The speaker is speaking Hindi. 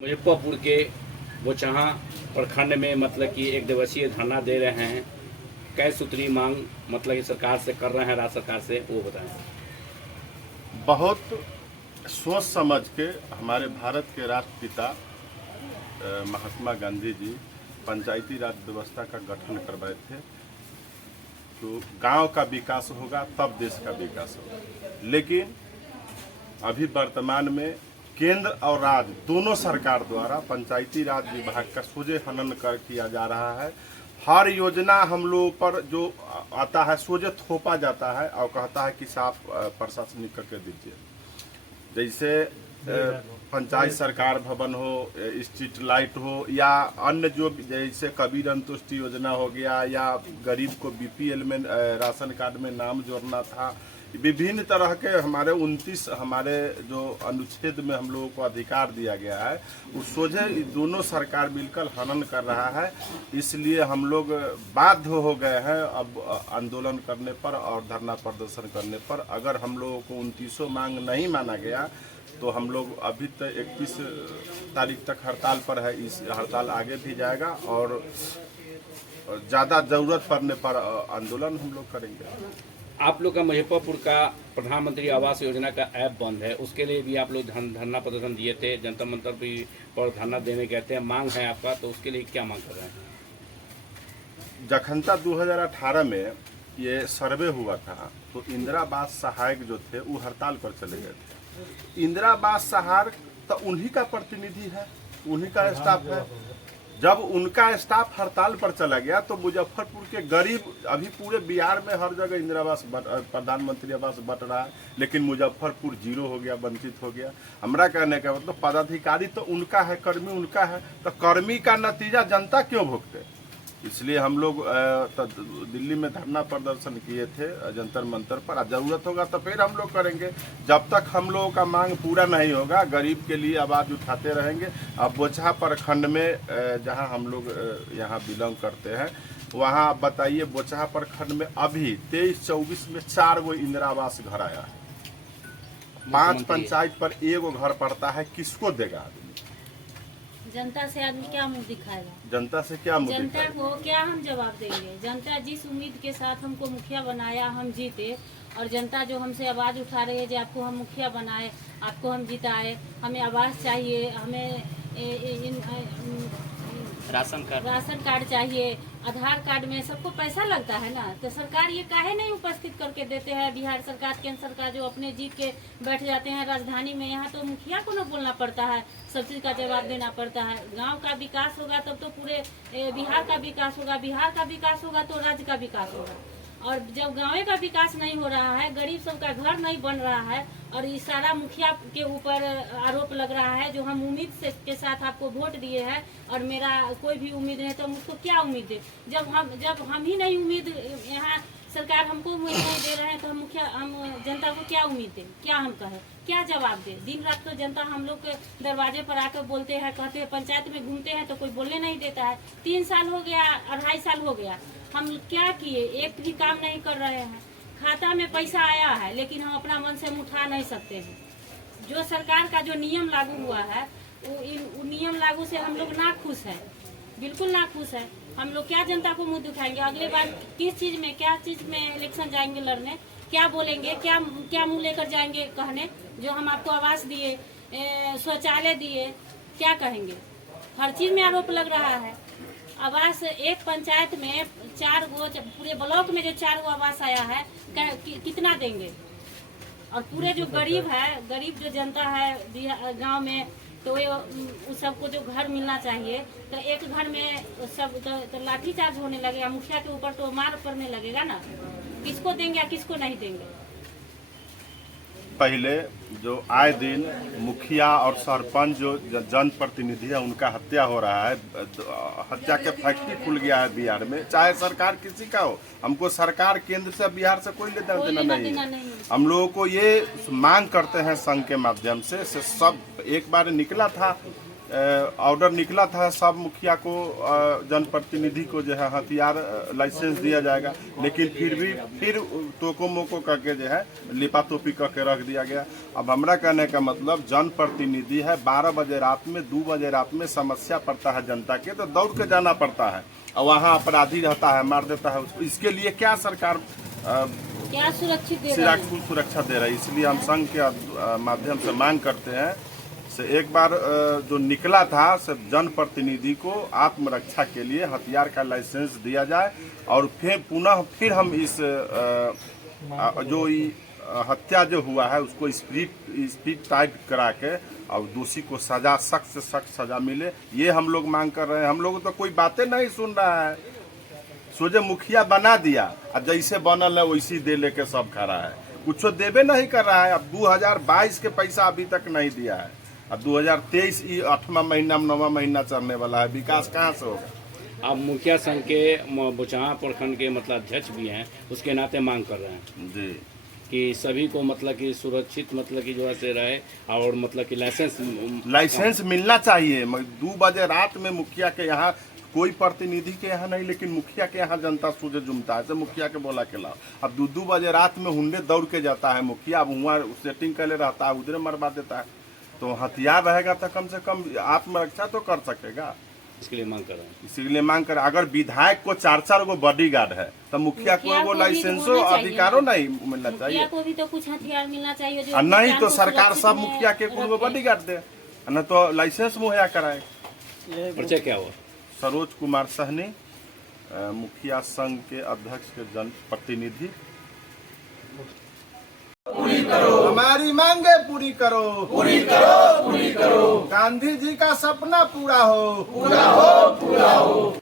मुजफ्फरपुर के बोचहा प्रखंड में मतलब कि एक दिवसीय धरना दे रहे हैं। कै सूत्री मांग मतलब कि सरकार से कर रहे हैं, राज्य सरकार से, वो बताएं। बहुत सोच समझ के हमारे भारत के राष्ट्रपिता महात्मा गांधी जी पंचायती राज व्यवस्था का गठन करवाए थे। तो गांव का विकास होगा तब देश का विकास होगा। लेकिन अभी वर्तमान में केंद्र और राज्य दोनों सरकार द्वारा पंचायती राज विभाग का सोझे हनन कर किया जा रहा है। हर योजना हम लोगों पर जो आता है सोझे थोपा जाता है और कहता है कि साफ प्रशासनिक करके दीजिए। जैसे पंचायत सरकार भवन हो, स्ट्रीट लाइट हो, या अन्य जो जैसे कबीर अंतुष्टि योजना हो गया, या गरीब को बीपीएल में राशन कार्ड में नाम जोड़ना था। विभिन्न तरह के हमारे 29 हमारे जो अनुच्छेद में हम लोगों को अधिकार दिया गया है, उस सोझे दोनों सरकार मिलकर हनन कर रहा है। इसलिए हम लोग बाध्य हो गए हैं अब आंदोलन करने पर और धरना प्रदर्शन करने पर। अगर हम लोगों को 29 मांग नहीं माना गया तो हम लोग अभी तक 31 तारीख तक हड़ताल पर है। इस हड़ताल आगे भी जाएगा और ज़्यादा ज़रूरत पड़ने पर आंदोलन हम लोग करेंगे। आप लोग का मुजफ्फरपुर का प्रधानमंत्री आवास योजना का ऐप बंद है, उसके लिए भी आप लोग धरना प्रदर्शन दिए थे, जंतर मंतर भी पर धरना देने गए थे। मांग है आपका, तो उसके लिए क्या मांग कर रहे हैं? जखनता 2018 में ये सर्वे हुआ था तो इंदिरा आवास सहायक जो थे वो हड़ताल पर चले गए थे। इंदिरा आवास सहायक तो उन्हीं का प्रतिनिधि है, उन्हीं का स्टाफ है। जब उनका स्टाफ हड़ताल पर चला गया तो मुजफ्फरपुर के गरीब, अभी पूरे बिहार में हर जगह इंदिरा आवास प्रधानमंत्री आवास बट रहा है, लेकिन मुजफ्फरपुर जीरो हो गया, वंचित हो गया। हमारा कहने का मतलब पदाधिकारी तो उनका है, कर्मी उनका है, तो कर्मी का नतीजा जनता क्यों भुगते? इसलिए हम लोग दिल्ली में धरना प्रदर्शन किए थे जंतर मंतर पर। जरूरत होगा तो फिर हम लोग करेंगे। जब तक हम लोगों का मांग पूरा नहीं होगा गरीब के लिए आवाज़ उठाते रहेंगे। अब बोचहा प्रखंड में जहां हम लोग यहां बिलोंग करते हैं, वहां बताइए बोचहा प्रखंड में अभी 23-24 में 4 गो इंदिरा आवास घर आया है। 5 पंचायत पर 1 गो घर पड़ता है। किसको देगा आदमी? जनता से आदमी क्या मुंह दिखाएगा? जनता से क्या मुंह जनता दिखाएगा? को क्या हम जवाब देंगे? जनता जिस उम्मीद के साथ हमको मुखिया बनाया, हम जीते, और जनता जो हमसे आवाज़ उठा रही है जो आपको हम मुखिया बनाए, आपको हम जिताए, हमें आवास चाहिए, हमें राशन कार्ड चाहिए, आधार कार्ड में सबको पैसा लगता है ना, तो सरकार ये काहे नहीं उपस्थित करके देते हैं? बिहार सरकार, केंद्र सरकार जो अपने जीत के बैठ जाते हैं राजधानी में, यहाँ तो मुखिया को न बोलना पड़ता है, सब चीज़ का जवाब देना पड़ता है। गांव का विकास होगा तब तो पूरे बिहार का विकास होगा, बिहार का विकास होगा तो राज्य का विकास होगा। और जब गाँव का विकास नहीं हो रहा है, गरीब सबका घर नहीं बन रहा है, और ये सारा मुखिया के ऊपर आरोप लग रहा है जो हम उम्मीद से के साथ आपको वोट दिए हैं और मेरा कोई भी उम्मीद नहीं, तो हम उसको क्या उम्मीद दे? जब हम ही नहीं उम्मीद, यहाँ सरकार हमको उम्मीद नहीं दे रहे हैं, तो हम जनता को क्या उम्मीद दें? क्या हम कहें, क्या जवाब दें? दिन रात तो जनता हम लोग के दरवाजे पर आकर बोलते हैं, कहते हैं, पंचायत में घूमते हैं तो कोई बोलने नहीं देता है। 3 साल हो गया, 2.5 साल हो गया, हम क्या किए? एक भी काम नहीं कर रहे हैं। खाता में पैसा आया है लेकिन हम अपना मन से उठा नहीं सकते हैं। जो सरकार का जो नियम लागू हुआ है वो नियम लागू से हम लोग ना खुश हैं, बिल्कुल ना खुश है। हम लोग क्या जनता को मुंह दिखाएंगे? अगले बार किस चीज़ में, क्या चीज़ में इलेक्शन जाएंगे लड़ने? क्या बोलेंगे? क्या मुंह लेकर जाएंगे कहने जो हम आपको आवास दिए, शौचालय दिए? क्या कहेंगे? हर चीज़ में आरोप लग रहा है। आवास एक पंचायत में 4 गो, पूरे ब्लॉक में जो 4 गो आवास आया है, कितना देंगे? और पूरे जो गरीब है, गरीब जो जनता है गांव में, तो उस सबको जो घर मिलना चाहिए, तो एक घर में सब तो लाठीचार्ज होने लगेगा, मुखिया के ऊपर तो मार पड़ने लगेगा ना। किसको देंगे या किसको नहीं देंगे? पहले जो आए दिन मुखिया और सरपंच जो जनप्रतिनिधि है उनका हत्या हो रहा है। हत्या के फैक्ट्री खुल गया है बिहार में, चाहे सरकार किसी का हो। हमको सरकार केंद्र से बिहार से कोई लेना देना नहीं है। हम लोगों को ये मांग करते हैं संघ के माध्यम से सब। एक बार निकला था ऑर्डर निकला था सब मुखिया को जनप्रतिनिधि को जो है हथियार लाइसेंस दिया जाएगा, लेकिन फिर टोको मोको करके जो है लिपा तोपी करके रख दिया गया। अब हमरा कहने का मतलब जनप्रतिनिधि है, 12 बजे रात में 2 बजे रात में समस्या पड़ता है जनता के तो दौड़ के जाना पड़ता है, और वहाँ अपराधी रहता है मार देता है उसको। इसके लिए क्या सरकार क्या सुरक्षा दे रही है? इसलिए हम संघ के माध्यम से मांग करते हैं से एक बार जो निकला था सिर्फ जनप्रतिनिधि को आत्मरक्षा के लिए हथियार का लाइसेंस दिया जाए, और फिर हम इस जो हत्या जो हुआ है उसको स्पीड टाइप करा के और दोषी को सजा सख्त से सख्त सजा मिले, ये हम लोग मांग कर रहे हैं। हम लोग तो कोई बातें नहीं सुन रहा है, सोचे मुखिया बना दिया और जैसे बनल है वैसी दे लेके सब खड़ा है, कुछ देवे नहीं कर रहा है। अब 2022 के पैसा अभी तक नहीं दिया है, अब 2023 8वां महीना 9वां महीना चलने वाला है, विकास कहाँ से होगा? आप मुखिया संघ के बोचहा प्रखंड के मतलब अध्यक्ष भी हैं, उसके नाते मांग कर रहे हैं जी कि सभी को मतलब कि सुरक्षित मतलब कि जो है से रहे, और मतलब कि लाइसेंस मिलना चाहिए। 2 बजे रात में मुखिया के यहाँ कोई प्रतिनिधि के यहाँ नहीं, लेकिन मुखिया के यहाँ जनता सूझे जुमता है, मुखिया के बोला के लाओ। अब 2 बजे रात में हुंडे दौड़ के जाता है मुखिया, अब वहाँ सेटिंग कर ले रहता है, उधर मरवा देता है। तो हथियार रहेगा तो कम से कम आत्मरक्षा तो कर सकेगा। इसके लिए मांग कर रहे हैं। इसीलिए मांग कर, अगर विधायक को 4 गो बॉडीगार्ड है तो मुखिया को वो लाइसेंसो अधिकारों नहीं मिलना चाहिए, को भी तो कुछ हथियार मिलना चाहिए जो नहीं तो सरकार सब मुखिया के को बॉडीगार्ड दे, न तो लाइसेंस मुहैया कराए। परिचय क्या हुआ? सरोज कुमार सहनी, मुखिया संघ के अध्यक्ष के जनप्रतिनिधि। पूरी करो हमारी मांगे, पूरी करो, पूरी करो, पूरी करो। गांधी जी का सपना पूरा हो, पूरा हो, पूरा हो।